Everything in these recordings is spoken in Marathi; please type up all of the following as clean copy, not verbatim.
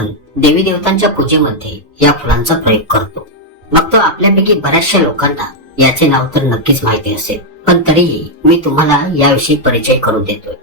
आपण देवी देवतांच्या पूजेमध्ये या फुलांचा प्रयोग करतो. मग तो आपल्यापैकी बऱ्याचशा लोकांना याचे नाव तर नक्कीच माहिती असेल, पण तरीही मी तुम्हाला याविषयी परिचय करून देतोय.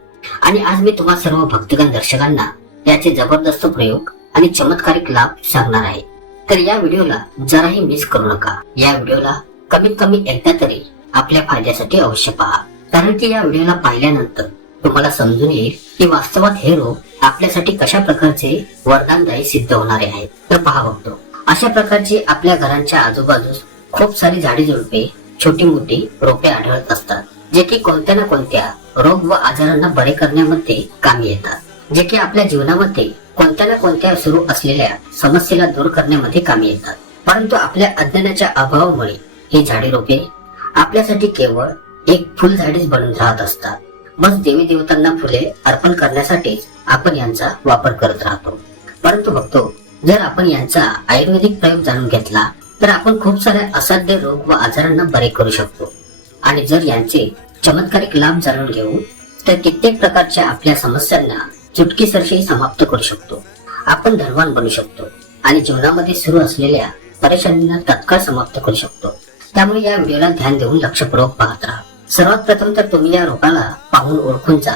आणि आज मी तुम्हा सर्व भक्तगण दर्शकांना याचे जबरदस्त प्रयोग आणि चमत्कारिक लाभ सांगणार आहे. तर या व्हिडिओला जराही मिस करू नका. या व्हिडिओला कमीत कमी एकदा तरी आपल्या फायद्यासाठी अवश्य पहा, कारण की या व्हिडिओला पाहिल्यानंतर तुम्हाला समजून येईल की वास्तवात हे रोग आपल्यासाठी कशा प्रकारचे वरदानदायी सिद्ध होणारे आहेत. तर पहा बघतो, अशा प्रकारची आपल्या घरांच्या आजूबाजूस खूप सारी झाडी झुडपे, छोटी मोठी रोपे आढळत असतात, जे की कोणत्या ना कोणत्या रोग व आजारांना बरे करण्यामध्ये कामी येतात, जे की आपल्या जीवनामध्ये कोणत्या ना कोणत्या सुरू असलेल्या समस्येला दूर करण्यामध्ये कामी येतात. परंतु आपल्या अज्ञानाच्या अभावामुळे ही झाडी रोपे आपल्यासाठी केवळ एक फुलझाडीच बनून राहत असतात. बस देवी देवतांना फुले अर्पण करण्यासाठीच आपण यांचा वापर करत राहतो. परंतु बघतो, जर आपण यांचा आयुर्वेदिक प्रयोग जाणून घेतला तर आपण खूप साऱ्या असाध्य रोग व आजारांना बरे करू शकतो. आणि जर यांचे चमत्कारिक लाभ जाणून घेऊ तर कित्येक प्रकारच्या आपल्या समस्यांना चुटकीसरशी समाप्त करू शकतो. आपण धनवान बनू शकतो आणि जीवनामध्ये सुरू असलेल्या परेशानींना तात्काळ समाप्त करू शकतो. त्यामुळे या व्हिडिओला ध्यान देऊन लक्षपूर्वक पाहत राहा. सर्वात प्रथम तर तुम्ही या रोपाला पाहून ओळखून जा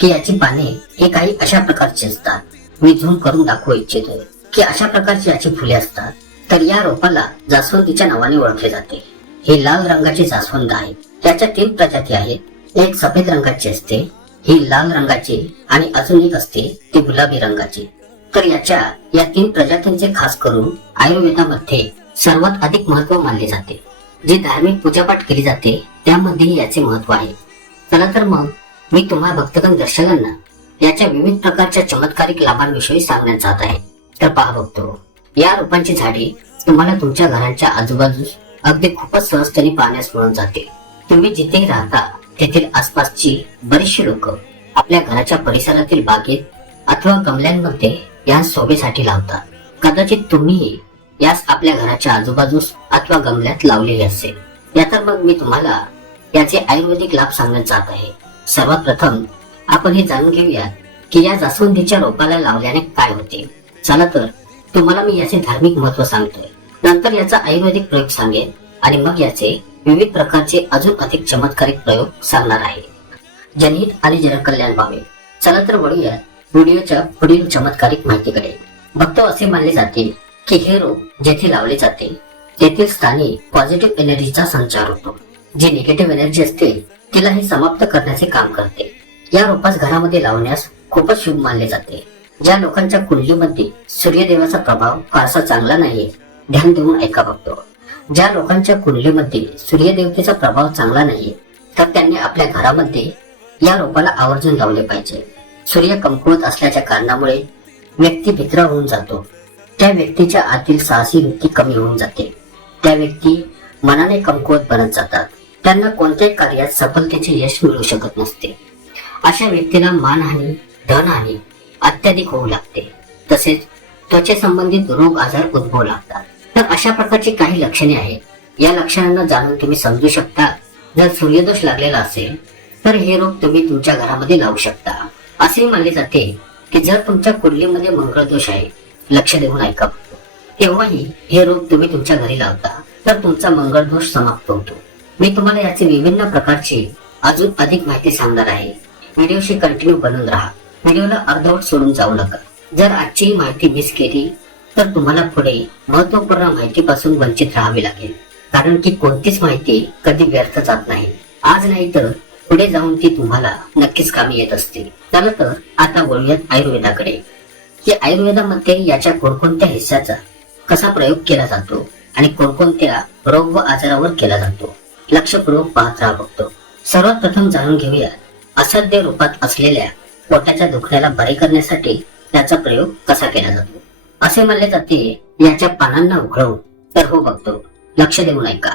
की याची पाने हे काही अशा प्रकारची असतात. मी झूम करून दाखवू इच्छितो की अशा प्रकारची याची फुले असतात. तर या रोपाला जास्वंदीच्या नावाने ओळखले जाते. ही लाल रंगाची जास्वंद आहे. याच्या 3 प्रजाती आहेत. एक सफेद रंगाची असते, ही लाल रंगाची, आणि अजून एक असते ती गुलाबी रंगाची. तर या 3 प्रजातींचे खास करून आयुर्वेदामध्ये सर्वात अधिक महत्व मानले जाते. जी धार्मिक पूजापाठ केली जाते त्यामध्येही याचे महत्व आहे. चला तर मग मी तुम्हा भक्तगण दर्शकांना याच्या विविध प्रकारच्या चमत्कारिक लाभांविषयी सांगण्यात जात आहे. तर पहा बघतो, या रोपांची झाडे तुम्हाला तुमच्या घरांच्या आजूबाजूस अगदी खूपच सहजतेने पाहण्यास मिळून जाते. तुम्ही जिथेही राहता तेथील आसपासची बरीचशी लोक आपल्या घराच्या परिसरातील बागेत अथवा गमल्यांमध्ये या शोभेसाठी लावतात. कदाचित तुम्ही यास आपल्या घराच्या आजूबाजूस अथवा गमल्यात लावलेले असेल. या तर मग मी तुम्हाला याचे आयुर्वेदिक लाभ सांगण्यात जात आहे. सर्वात प्रथम आपण हे जाणून घेऊया की या जास्वंदीच्या रोपाला लावल्याने काय होते. चला तर तुम्हाला मी याचे धार्मिक महत्व सांगतोय, नंतर याचा आयुर्वेदिक प्रयोग सांगेन आणि मग याचे विविध प्रकारचे अजून अधिक चमत्कारिक प्रयोग सांगणार आहे. जनहित आणि जनकल्याण व्हावे. चला तर वळूया व्हिडिओच्या पुढील चमत्कारिक माहितीकडे. भक्त असे मानले जाते की हे रोप जेथे लावले जाते तेथील स्थानी पॉझिटिव्ह एनर्जीचा संचार होतो. जी निगेटिव्ह एनर्जी असते तिला हे समाप्त करण्याचे काम करते. या रोपास घरामध्ये लावण्यास खूपच शुभ मानले जाते. ज्या लोकांच्या कुंडलीमध्ये सूर्यदेवाचा प्रभाव फारसा चांगला नाहीये, ध्यान देऊन ऐका बघतो. ज्या लोकांच्या कुंडलीमध्ये सूर्यदेवतेचा प्रभाव चांगला नाहीये तर त्यांनी आपल्या घरामध्ये या रोपाला आवर्जून लावले पाहिजे. सूर्य कमकुवत असल्याच्या कारणामुळे व्यक्ती भित्रा होऊन जातो. त्या व्यक्तीच्या आतील साहसी वृत्ती कमी होऊन जाते. त्या व्यक्ती मनाने कमकुवत बनत जातात. त्यांना कोणत्याही कार्यात सफलतेचे यश मिळू शकत नसते. अशा व्यक्तीला मानहानी, धनहानी अत्याधिक होऊ लागते. तसेच त्वचे संबंधित रोग आजार उद्भवू लागतात. तर अशा प्रकारची काही लक्षणे आहेत. या लक्षणांना जाणून तुम्ही समजू शकता. जर सूर्यदोष लागलेला असेल तर हे रोग तुम्ही तुमच्या घरामध्ये लावू शकता. असे मानले जाते की जर तुमच्या कुंडलीमध्ये मंगळ दोष आहे, लक्ष देऊन ऐका, तेव्हाही हे रोग तुम्ही तुमच्या घरी लावता तर तुमचा मंगळ दोष समाप्त होतो. मी तुम्हाला याचे विभिन्न प्रकारची अजून अधिक माहिती सांगणार आहे. व्हिडिओशी कंटिन्यू बनून राहा. व्हिडिओला अर्धवट सोडून जाऊ नका. जर आजची माहिती मिस केली तर तुम्हाला पुढे महत्वपूर्ण माहितीपासून वंचित राहावे लागेल, कारण की कोणतीच माहिती कधी व्यर्थ जात नाही. आज नाही तर पुढे जाऊन ती तुम्हाला नक्कीच कामी येत असते. चला तर आता वळूयात आयुर्वेदाकडे, की आयुर्वेदामध्ये याच्या कोणकोणत्या हिस्साचा कसा प्रयोग केला जातो आणि कोणकोणत्या रोग व आजारावर केला जातो. लक्षपूर्वक पाहत राहा बघतो. सर्वात प्रथम जाणून घेऊया असाध्य रूपात असलेल्या पोटाच्या दुखण्याला बरे करण्यासाठी त्याचा प्रयोग कसा केला जातो. असे मानले जाते याच्या पानांना उकळवून, तर हो बघतो, लक्ष देऊन ऐका.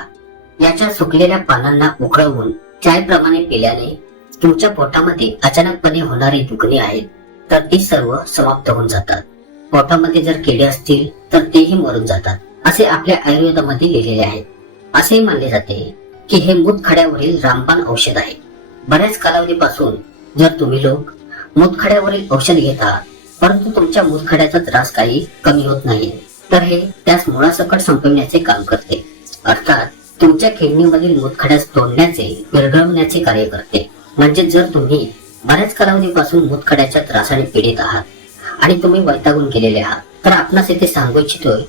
याच्या सुकलेल्या पानांना उकळवून चायप्रमाणे पिल्याने तुमच्या पोटामध्ये अचानकपणे होणारी दुखणी आहेत तर ती सर्व समाप्त होऊन जातात. पोटामध्ये जर किडे असतील तर तेही मरून जातात, असे आपल्या आयुर्वेदामध्ये लिहिलेले आहे. असेही मानले जाते की हे मूतखड्यावरील रामबाण औषध आहे. बऱ्याच कालावधीपासून जर तुम्ही लोक मूतखड्यावरील औषध घेता परंतु तुमच्या मूतखड्याचा त्रास काही कमी होत नाही, तर हे त्यास मुळासकट संपविण्याचे काम करते. अर्थात तुमच्या किडनीमधील मूतखड्यास तोडण्याचे, विरघळवण्याचे कार्य करते. म्हणजे जर तुम्ही बऱ्याच कालावधीपासून मूतखड्याच्या त्रासाने पीडित आहात आणि तुम्ही वैतागून गेलेले आहात, तर आपणास येथे सांगू इच्छितोय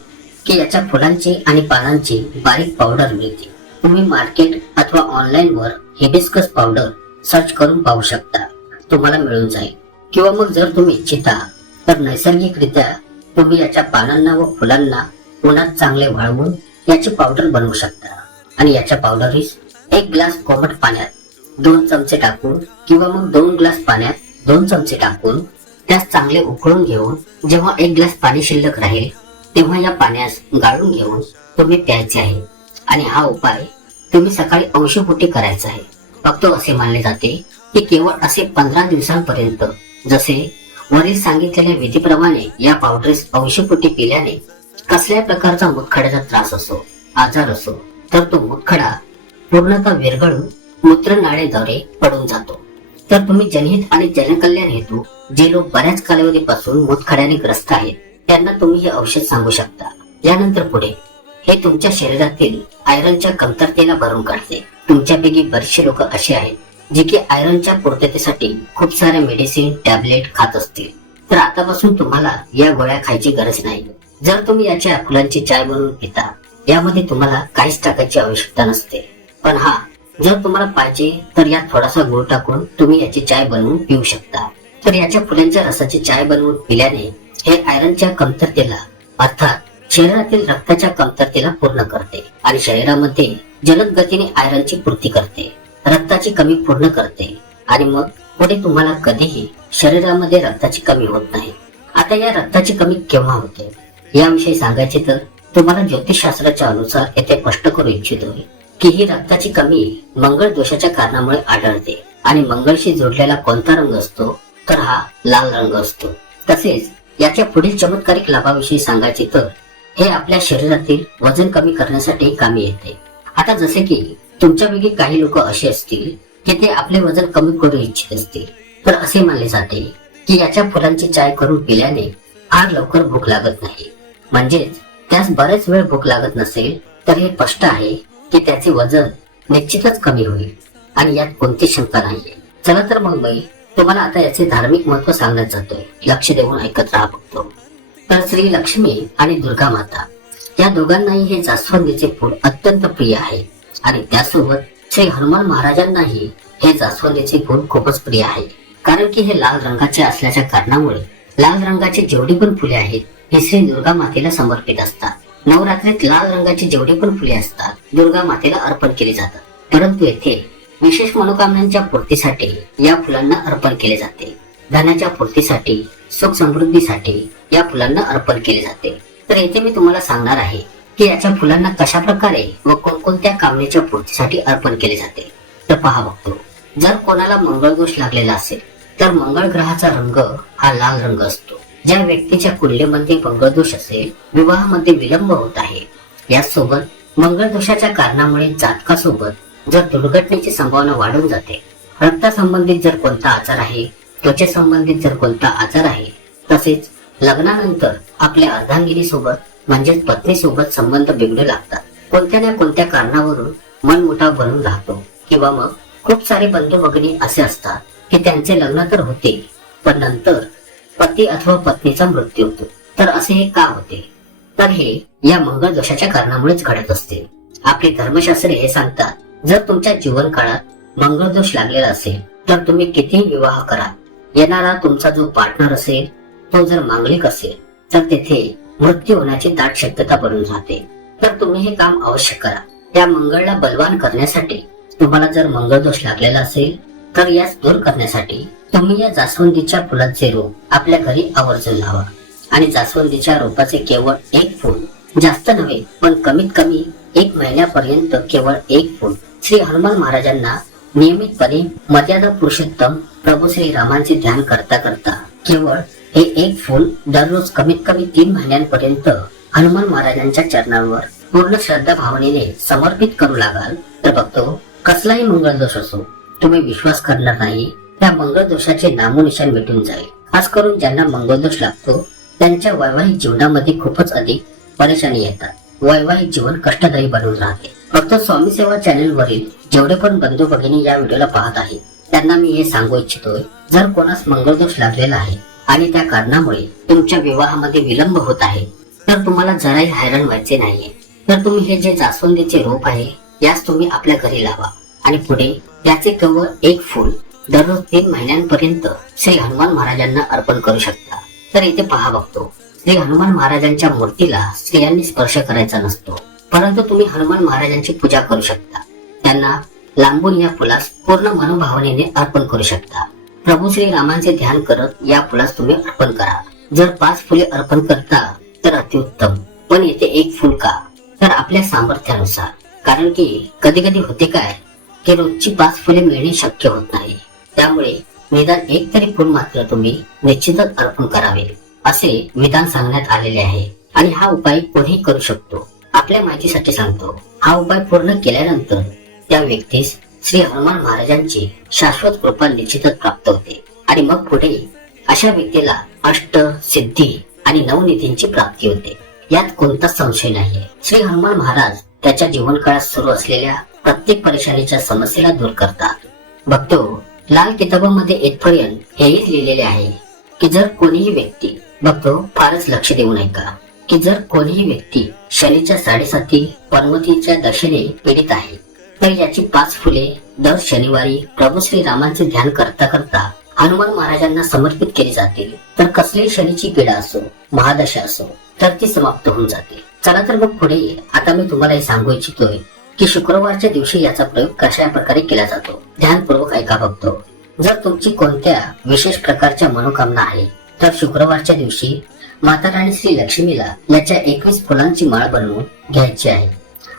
की याच्या फुलांची आणि पानांची बारीक पावडर मिळते. तुम्ही मार्केट अथवा ऑनलाईन वर हिबिस्कस पावडर सर्च करून पाहू शकता, तुम्हाला मिळून जाईल. किंवा मग जर तुम्ही इच्छिता तर नैसर्गिकरित्या तुम्ही याच्या पानांना व फुलांना उन्हात चांगले वाळवून याची पावडर बनवू शकता. आणि याच्या पावडरीस 1 ग्लास कोमट पाण्यात 2 चमचे टाकून किंवा मग 2 ग्लास पाण्यात 2 चमचे टाकून त्यास चांगले उकळून घेऊन जेव्हा 1 ग्लास पाणी शिल्लक राहील तेव्हा या पाण्यास गाळून घेऊन तुम्ही प्यायचे आहे. आणि हा उपाय तुम्ही सकाळी अंशपोटी करायचा आहे. फक्त असे मानले जाते की केवळ असे 15 दिवसांपर्यंत जसे वरील सांगितलेल्या विधीप्रमाणे या पावडरीस अंशपोटी पिल्याने कसल्या प्रकारचा मूतखड्याचा त्रास असो, आजार असो, तर तो मूतखडा पूर्णतः विरघळून मूत्रनाळीद्वारे पडून जातो. तर तुम्ही जनहित आणि जनकल्याण हेतू जे लोक बऱ्याच कालावधीपासून मूतखड्याने ग्रस्त आहेत त्यांना तुम्ही हे औषध सांगू शकता. यानंतर पुढे हे तुमच्या शरीरातील आयरनच्या कमतरतेला भरून काढते. तुमच्यापैकी बरेचसे लोक असे आहेत जे की आयरनच्या पूर्ततेसाठी खूप सारे मेडिसिन टॅबलेट खात असतील. तर आतापासून तुम्हाला या गोळ्या खायची गरज नाही. जर तुम्ही याच्या फुलांची चाय बनवून पिता, यामध्ये तुम्हाला काहीच टाकायची आवश्यकता नसते. पण हा, जर तुम्हाला पाहिजे तर यात थोडासा गुळ टाकून तुम्ही याची चाय बनवून पिऊ शकता. तर याच्या फुलांच्या रसाची चाय बनवून पिल्याने हे आयरनच्या कमतरतेला अर्थात शरीरातील रक्ताच्या कमतरतेला पूर्ण करते आणि शरीरामध्ये जलद गतीने आयरनची पूर्ती करते, रक्ताची कमी पूर्ण करते आणि मग पुढे तुम्हाला कधीही शरीरामध्ये रक्ताची कमी होत नाही. आता या रक्ताची कमी केव्हा होते याविषयी सांगायचे तर तुम्हाला ज्योतिषशास्त्राच्या अनुसार येथे स्पष्ट करू इच्छितोय की ही रक्ताची कमी मंगळ दोषाच्या कारणामुळे आढळते. आणि मंगळशी जोडलेला कोणता रंग असतो तर हा लाल रंग असतो. तसेच याच्या पुढील चमत्कारिक लाभाविषयी सांगायचे तर हे आपल्या शरीरातील वजन कमी करण्यासाठी कामी येते. आता जसे की तुमच्यापैकी काही लोक असे असतील की ते आपले वजन कमी करू इच्छित असतील, तर असे मानले जाते की याच्या फुलांची चाय करून पिल्याने फार लवकर भूक लागत नाही. म्हणजेच त्यास बरेच वेळ भूक लागत नसेल तर हे स्पष्ट आहे की त्याचे वजन निश्चितच कमी होईल आणि यात कोणती शंका नाहीये. चला तर मग मी तुम्हाला आता याचे धार्मिक महत्व सांगण्यात जातोय. लक्ष देऊन ऐकत राहा बघतो. तर श्री लक्ष्मी आणि दुर्गा माता या दोघांनाही हे जास्वंदीचे फूल अत्यंत प्रिय आहे आणि त्यासोबत श्री हनुमान महाराजांनाही हे जास्वंदीचे फूल खूपच प्रिय आहे. कारण की हे लाल रंगाचे असल्याच्या कारणामुळे लाल रंगाची जेवढी पण फुले आहेत हे श्री दुर्गा मातेला समर्पित असतात. नवरात्रीत लाल रंगाची जेवढी पण फुले असतात दुर्गा मातेला अर्पण केली जातात. परंतु येथे विशेष मनोकामनांच्या पूर्तीसाठी या फुलांना अर्पण केले जाते. धनाच्या पूर्तीसाठी, सुख समृद्धीसाठी या फुलांना अर्पण केले जाते. तर येथे मी तुम्हाला सांगणार आहे की याच्या फुलांना कशा प्रकारे व कोणकोणत्या कामनेच्या पूर्तीसाठी अर्पण केले जाते. तर पहा बघतो. जर कोणाला मंगळ दोष लागलेला असेल तर मंगळ ग्रहाचा रंग हा लाल रंग असतो. ज्या व्यक्तीच्या कुंडलीमध्ये मंगळ दोष असेल, विवाहामध्ये विलंब होत आहे, यासोबत मंगळ दोषाच्या कारणामुळे जातकासोबत जर दुर्घटनेची संभावना वाढून जाते, रक्तासंबंधित जर कोणता आजार आहे, त्वचेसंबंधित जर कोणता आजार आहे, तसेच लग्नानंतर आपल्या अर्धांगिनी सोबत म्हणजेच पत्नी सोबत संबंध बिघडू लागतात, कोणत्या ना कोणत्या कारणावरून मनमुटाव बनून राहतो, किंवा मग खूप सारे बंधू भगिनी असे असतात की त्यांचे लग्न तर होते पण नंतर पती अथवा पत्नीचा मृत्यू होतो. तर असे हे का होते? तर हे या मंगळ दोषाच्या कारणामुळेच घडत असते. आपले धर्मशास्त्रे हे सांगतात, जर तुमच्या जीवन काळात मंगळ दोष लागलेला असेल तर तुम्ही कितीही विवाह करा, येणारा तुमचा जो पार्टनर असेल तो जर मांगलिक असेल तर तेथे मृत्यू होण्याची दाट शक्यता बनून राहते. तर तुम्ही हे काम अवश्य करा. त्या मंगळला बलवान करण्यासाठी तुम्हाला जर मंगळ दोष लागलेला असेल तर यास दूर करण्यासाठी तुम्ही या जास्वंदीच्या फुलाचे रोप आपल्या घरी आवर्जून लावा. आणि जास्वंदीच्या रोपाचे केवळ एक फूल, जास्त नव्हे पण कमीत कमी 1 महिन्यापर्यंत केवळ एक फूल श्री हनुमान महाराजांना नियमितपणे मर्यादा पुरुषोत्तम प्रभू श्री रामांचे ध्यान करता करता केवळ हे एक फूल दररोज कमीत कमी 3 महिन्यांपर्यंत हनुमान महाराजांच्या चरणांवर पूर्ण श्रद्धा भावनेने समर्पित करू लागाल तर बघतो कसलाही मंगळ दोष असो, तुम्ही विश्वास करणार नाही, त्या मंगळ दोषाचे नामोनिशाण मिटून जाईल. खास करून ज्यांना मंगळदोष लागतो त्यांच्या वैवाहिक जीवनामध्ये खूपच अधिक परेशानी येतात. वैवाहिक जीवन कष्टदायी बनून राहते. फक्त स्वामी सेवा चॅनल वरील जेवढे पण बंधू भगिनी या व्हिडिओला पाहत आहेत त्यांना मी हे सांगू इच्छितोय, जर कोणास मंगळदोष लागलेला आहे आणि त्या कारणामुळे तुमच्या विवाहामध्ये विलंब होत आहे तर तुम्हाला जराही हैराण व्हायचे नाहीये. तर तुम्ही हे जे जास्वंदीचे रोप आहे यास तुम्ही आपल्या घरी लावा आणि पुढे त्याचे केवळ एक फूल दररोज 3 महिन्यांपर्यंत श्री हनुमान महाराजांना अर्पण करू शकता. तर इथे पहा बघतो, श्री हनुमान महाराजांच्या मूर्तीला स्त्रियांनी स्पर्श करायचा नसतो, परंतु तुम्ही हनुमान महाराजांची पूजा करू शकता. त्यांना लांबून या फुलास पूर्ण मनोभावनेने अर्पण करू शकता. प्रभू श्री रामांचे ध्यान करत या फुलास तुम्ही अर्पण करा. जर 5 फुले अर्पण करता तर अतिउत्तम, पण येथे एक फुल का, तर आपल्या सामर्थ्यानुसार. कारण की कधी कधी होते काय की रोजची 5 फुले मिळणे शक्य होत नाही, त्यामुळे निदान एक तरी फुल मात्र तुम्ही निश्चितच अर्पण करावे असे विधान सांगण्यात आलेले आहे. आणि हा उपाय कोणीही करू शकतो. आपल्या माहितीसाठी सांगतो, हा उपाय पूर्ण केल्यानंतर त्या व्यक्तीस श्री हनुमान महाराजांची शाश्वत कृपा निश्चितच प्राप्त होते आणि मग पुढे अशा व्यक्तीला अष्ट सिद्धी आणि नवनिधींची प्राप्ती होते. यात कोणताच संशय नाहीये. श्री हनुमान महाराज त्याच्या जीवनकाळात सुरू असलेल्या प्रत्येक परेशानीच्या समस्येला दूर करतात. बघतो, लाल किताबामध्ये इथपर्यंत हेही लिहिलेले आहे की जर कोणीही व्यक्ती, बघतो फारच लक्ष देऊ नये का, की जर कोणीही व्यक्ती शनीच्या 7.5 पनवतीच्या दशेने पीडित आहे तर याची 5 फुले दर शनिवारी प्रभू श्री रामांचे ध्यान करता करता हनुमान महाराजांना समर्पित केली जातील तर कसलीही शनीची पीडा असो, महादशा असो, तर ती समाप्त होऊन जाते. चला तर मग पुढे आता मी तुम्हाला हे सांगू इच्छितोय की शुक्रवारच्या दिवशी याचा प्रयोग कशा प्रकारे केला जातो. ध्यानपूर्वक ऐका बघतो. जर तुमची कोणत्या विशेष प्रकारच्या मनोकामना आहे तर शुक्रवारच्या दिवशी माता राणी श्री लक्ष्मीला याच्या 21 फुलांची माळ बनवून घ्यायची आहे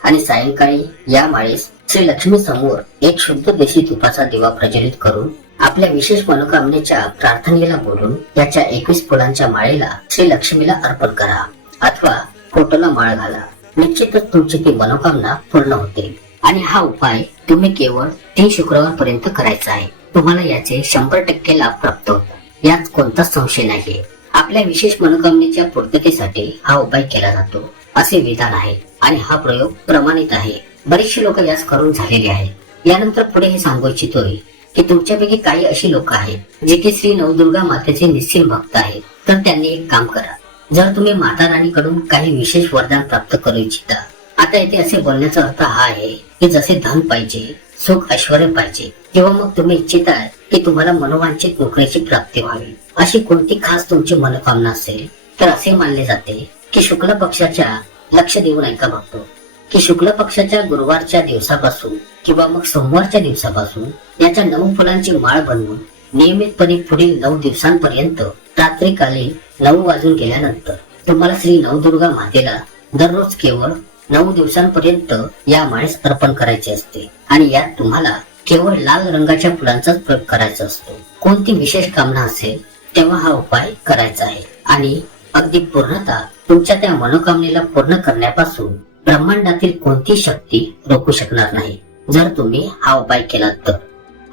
आणि सायंकाळी या माळेस श्री लक्ष्मी समोर एक शुद्ध देशी तुपाचा दिवा प्रज्वलित करून आपल्या विशेष मनोकामनेच्या प्रार्थनेला बोलून याच्या 21 फुलांच्या माळेला श्री लक्ष्मीला अर्पण करा अथवा फोटोला माळ घाला. निश्चितच तुमची ती मनोकामना पूर्ण होते. आणि हा उपाय तुम्ही केवळ 3 शुक्रवार पर्यंत करायचा आहे. तुम्हाला याचे 100% लाभ प्राप्त होतात, यात कोणताच संशय नाहीये. आपल्या विशेष मनोकामनेच्या पूर्ततेसाठी हा उपाय केला जातो असे विधान आहे आणि हा प्रयोग प्रमाणित आहे. बरेचसे लोक यास करून झालेले आहेत. यानंतर पुढे हे सांगू इच्छितोय की तुमच्यापैकी काही अशी लोक आहेत जे की श्री नवदुर्गा मातेचे निश्चित भक्त आहेत. तर त्यांनी एक काम करा, जर तुम्ही माता राणीकडून काही विशेष वरदान प्राप्त करू इच्छिता, आता येथे असे बोलण्याचा अर्थ हा आहे की जसे धन पाहिजे, सुख ऐश्वर्य पाहिजे, किंवा मग तुम्ही इच्छिता की तुम्हाला मनोवांछित नोकरीची प्राप्ती व्हावी, अशी कोणती खास तुमची मनोकामना असेल तर असे मानले जाते की शुक्ल पक्षाच्या, लक्ष देऊन ऐका बघतो, की शुक्ल पक्षाच्या गुरुवारच्या दिवसापासून किंवा मग सोमवारच्या दिवसापासून याच्या 9 फुलांची माळ बनवून नियमितपणे पुढील 9 दिवसांपर्यंत रात्रीकाली 9 वाजून गेल्यानंतर तुम्हाला श्री नवदुर्गा मातेला दररोज केवळ 9 दिवसांपर्यंत या माळेस अर्पण करायचे असते. आणि यात तुम्हाला केवळ लाल रंगाच्या फुलांचाच प्रयोग करायचा असतो. कोणती विशेष कामना असेल तेव्हा हा उपाय करायचा आहे आणि अगदी पूर्णतः तुमच्या त्या मनोकामनेला पूर्ण करण्यापासून ब्रह्मांडातील कोणती शक्ती रोखू शकणार नाही जर तुम्ही हा उपाय केलात तर.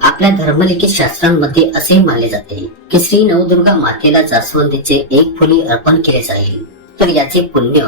आपल्या धर्मलिखित शास्त्रांमध्ये असे मानले जाते की श्री नवदुर्गा मातेला जास्वंदीचे 1 फुले अर्पण केले जाईल तर याचे पुण्य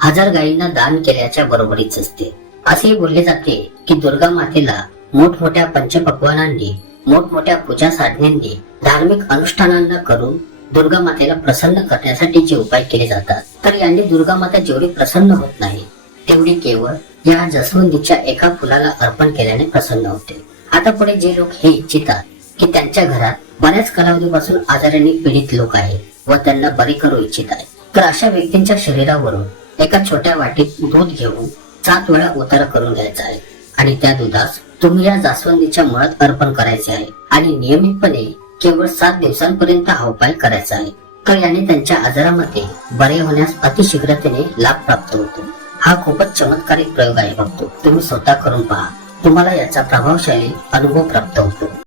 1000 गायींना दान केल्याच्या बरोबरीच असते. असे बोलले जाते की दुर्गा मातेला मोठमोठ्या पंचपक्वानांनी, मोठमोठ्या पूजा साधनांनी, धार्मिक अनुष्ठानांना करून दुर्गा मातेला प्रसन्न करण्यासाठी जे उपाय केले जातात तर यांनी दुर्गा माता जेवढी प्रसन्न होत नाही तेवढी केवळ या जास्वंदीच्या एका फुलाला अर्पण केल्याने प्रसन्न होते. आता पुढे जे लोक हे इच्छितात की त्यांच्या घरात बऱ्याच कालावधीपासून आजाराने पीडित लोक आहेत व त्यांना बरे करू इच्छित आहेत, तर अशा व्यक्तींच्या शरीरावरून एका छोट्या वाटीत दूध घेऊन 7 वेळा उतारा करून घ्यायचा आहे आणि त्या दुधास तुम्ही या जास्वंदीच्या मुळात अर्पण करायचे आहे आणि नियमितपणे केवळ 7 दिवसांपर्यंत हा उपाय करायचा आहे. तर याने त्यांच्या आजारामध्ये बरे होण्यास अतिशीघ्रतेने लाभ प्राप्त होतो. हा खूपच चमत्कारिक प्रयोग आहे बघतो, तुम्ही स्वतः करून पहा, तुम्हाला याचा प्रभावशाली अनुभव प्राप्त होतो.